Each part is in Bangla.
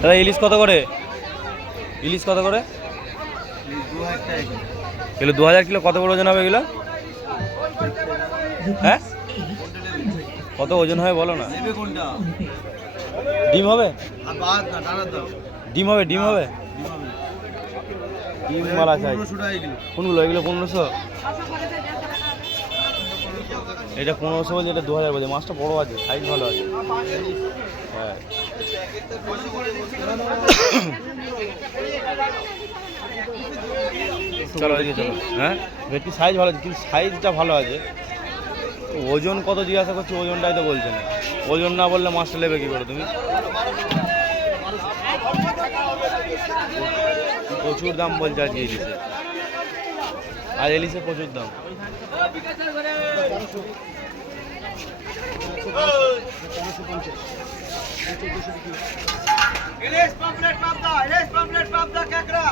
দাদা ইলিশ কত করে? ইলিশ কত করে কিলো? 2000 কিলো। কত বড় ওজন হবে এগুলো? হ্যাঁ কত ওজন হয় বলো না। ডিম হবে? ডিম হবে? ডিম হবে? ডিম মালা চাই। কোনগুলো এগুলো? 1500। এটা 1500 বলছে, এটা 2000 বলছে। মাছটা বড় আছে, সাইজ ভালো আছে। হ্যাঁ চলো এদিকে চলো। হ্যাঁ ভেটকি সাইজ ভালো আছে, কিন্তু সাইজটা ভালো আছে। ওজন কত জিজ্ঞাসা করছি, ওজনটাই তো বলছে না। ওজন না বললে মাছটা নেবে কী করে তুমি? প্রচুর দাম বলছে আজকে ইলিশে। আর ইলিশে প্রচুর দাম। ইলিশ পামফ্লেট পাবদা, ইলিশ পামফ্লেট পাবদা, কাঁকড়া,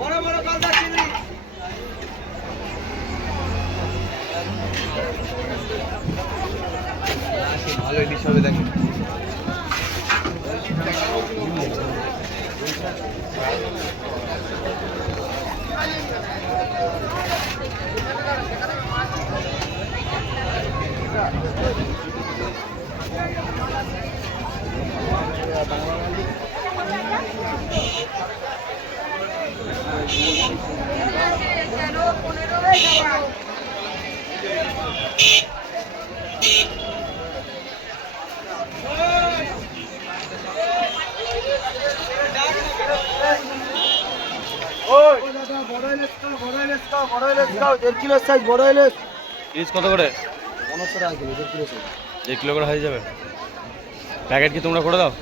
বড় বড় পাবদা, চিংড়ি। ভালো ইলিশ হবে দেখো। ইলিশ কত করে? 1500 টাকা কিলো, 1.5 কিলো। 1 কিলো করে হয়ে যাবে। প্যাকেট কি তোমরা করে দাও?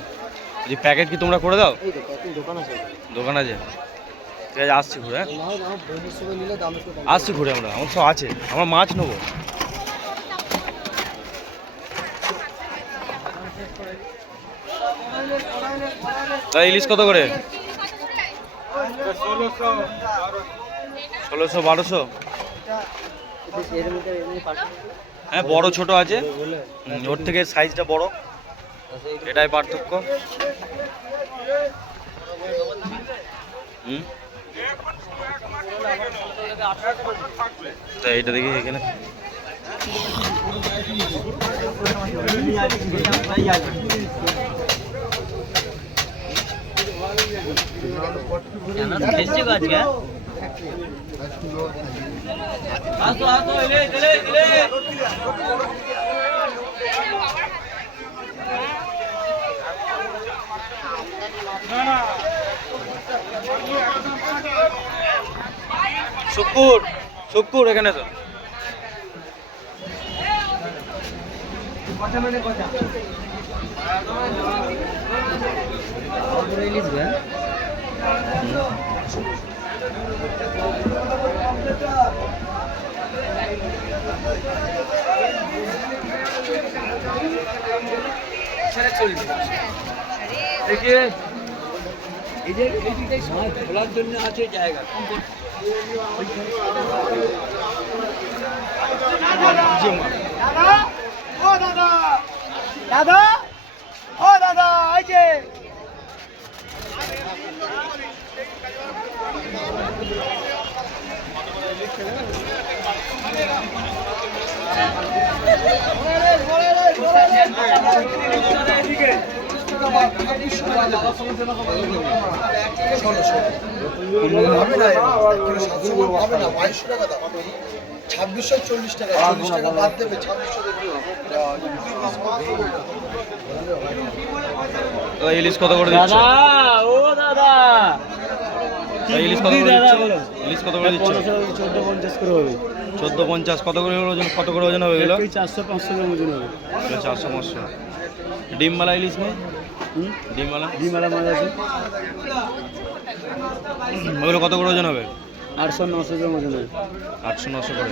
যদি প্যাকেট কি তোমরা করে দাও? এই তো কত দোকান আছে। দোকান আছে? ঠিক আছে আসছি ঘুরে। হ্যাঁ নাও নাও, বন্ধুর সঙ্গে নিলে দাম একটু কম। আসছি ঘুরে। আমরা আমার সব আছে, আমার মাছ নেবো। তাই ইলিশ কত করে? 1600 1200। এর মধ্যে এমনি পার্সেল হ্যাঁ বড় ছোট আছে। ওর থেকে সাইজটা বড়, এটাই পার্থক্য। তা এইটা দেখি এখানে। শুকুর শুকুর এখানে তো। দেখিয়ে এই যে মাছ খোলার জন্য আছে জায়গা। দাদা ও দাদা, দাদা ও দাদা, এই যে হবে না, 700 হবে না, 2200 টাকা দাম, 2640 টাকা, 40 টাকা বাদ দেবে, 2600 ইলিশ কত করে দিচ্ছ? ও দাদা ইলিশ কত করে দিচ্ছ? ইলিশ কত করে দিচ্ছ? 1450 করে হবে। 1450। কত করে ওজন? কত করে ওজন হবে এগুলো? 400-500 গ্রাম ওজন হবে। 400-500। ডিমওয়ালা ইলিশ নেই? ডিমওয়ালা ডিমালা মাছ আছে, ওগুলো কত করে ওজন হবে? 800-900 গ্রাম ওজন হবে। 800-900 করে।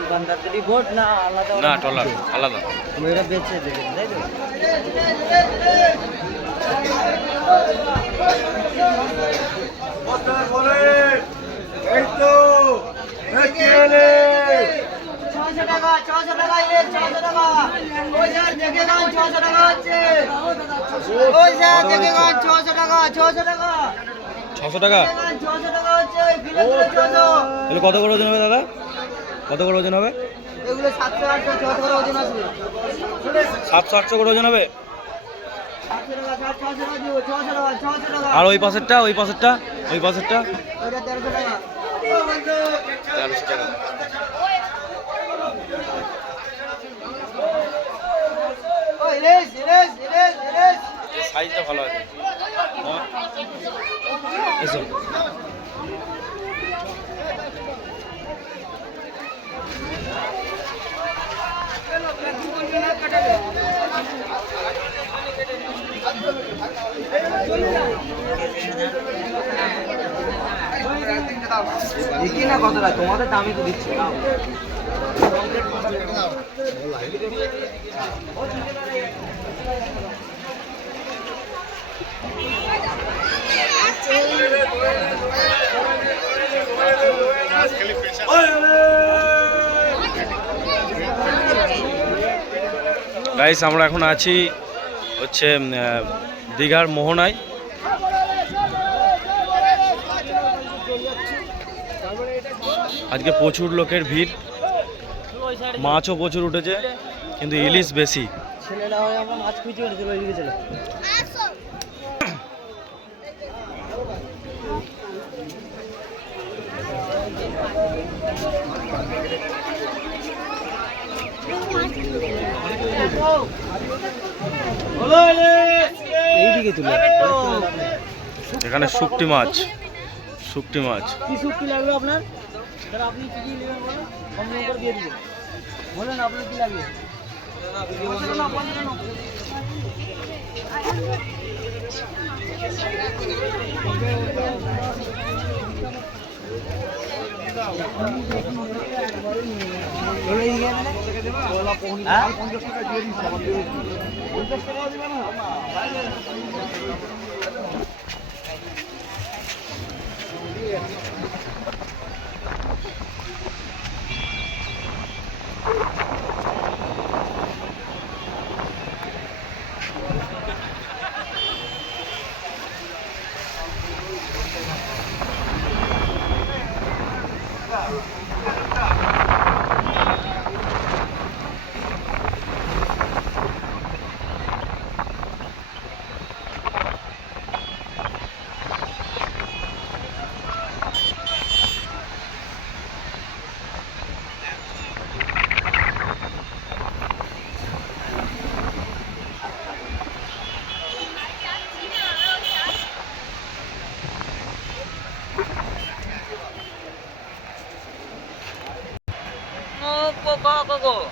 দোকানদারদেরই ভোট না আলাদা? না টলার আলাদা। আমরা বেচে দেবেন তাই তো? এই তো কি হলে 600 টাকা 600 টাকা ইলিশ 600 টাকা ওই স্যার দেখে গান 600 টাকা হচ্ছে ওই স্যার দেখে গান 600 টাকা 600 টাকা 600 টাকা 600 টাকা হচ্ছে ওই ফিলে 600 এগুলো কত করে ওজন হবে দাদা? কত করে ওজন হবে? এগুলো 700 800 600 করে ওজন আছে 700 800 করে ওজন হবে। 700 টাকা 600 টাকা দিব 600 টাকা 600 টাকা আর ওই পাশেরটা ওই পাশেরটা ওই পাশেরটা ওইটা 1300 টাকা 1300 টাকা। ওই ইলিশ ইলিশ ইলিশ ইলিশ সাইজটা ভালো আছে। এসো দেখি না কতটা তোমাদের দামই তো দিচ্ছি না গাইস আমরা এখন আছি হচ্ছে দীঘার মোহনায়। আজকে প্রচুর লোকের ভিড়, মাছও প্রচুর উঠেছে কিন্তু ইলিশ বেশি। ছেলেরা হয় আমরা মাছ খুঁজে উঠেছিল ওইদিকে চলে এইদিকে তুলে এখানে শুকটি মাছ, শুকটি মাছ। কি শুক্তি লাগলো আপনার? স্যার আপনি কি কি নেবেন বলেন, কম দাম করে দিয়ে দিবেন। বলেন আপনার কি লাগবে? go.